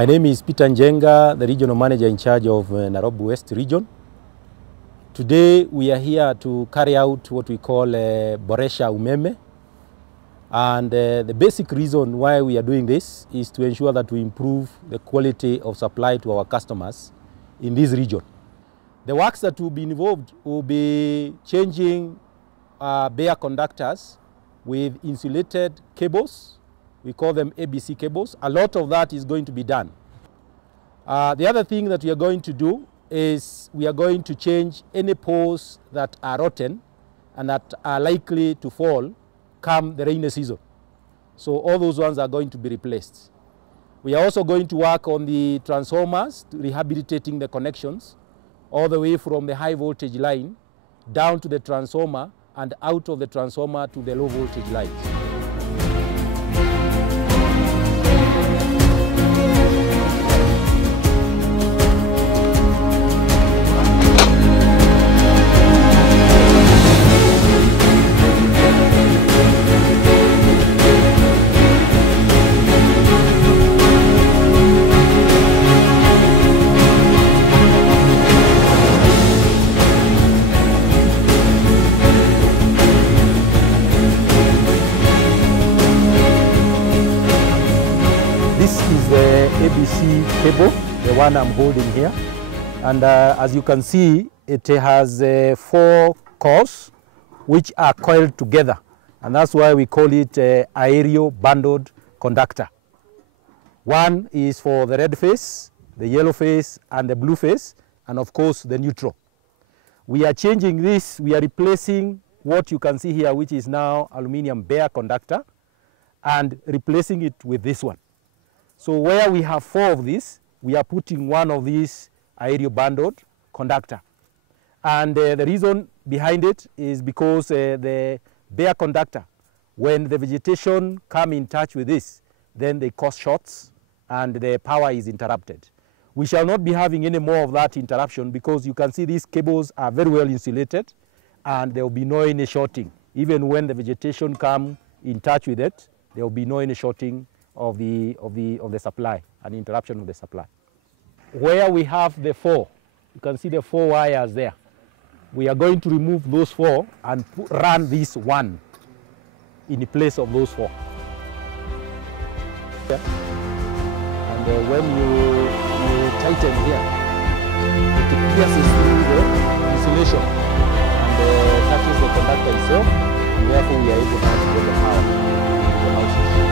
My name is Peter Njenga, the Regional Manager in charge of Nairobi West Region. Today we are here to carry out what we call Boresha Umeme. And the basic reason why we are doing this is to ensure that we improve the quality of supply to our customers in this region. The works that will be involved will be changing bare conductors with insulated cables. We call them ABC cables. A lot of that is going to be done. The other thing that we are going to do is we are going to change any poles that are rotten and that are likely to fall come the rainy season. So all those ones are going to be replaced. We are also going to work on the transformers, rehabilitating the connections all the way from the high voltage line down to the transformer and out of the transformer to the low voltage lines. This is the ABC cable, the one I'm holding here. And as you can see, it has 4 cores which are coiled together. And that's why we call it aerial bundled conductor. One is for the red phase, the yellow phase, and the blue phase, and of course the neutral. We are changing this, we are replacing what you can see here, which is now aluminum bare conductor, and replacing it with this one. So where we have 4 of these, we are putting one of these aerial bundled conductor. And the reason behind it is because the bare conductor, when the vegetation come in touch with this, then they cause shorts and the power is interrupted. We shall not be having any more of that interruption because you can see these cables are very well insulated and there will be no any shorting. Even when the vegetation come in touch with it, there will be no any shorting of the supply, an interruption of the supply. Where we have the 4, you can see the 4 wires there. We are going to remove those 4 and run this one in place of those 4. Yeah. And when you tighten here, it pierces through the insulation and touches the conductor itself, and therefore we are able to get the power to the houses.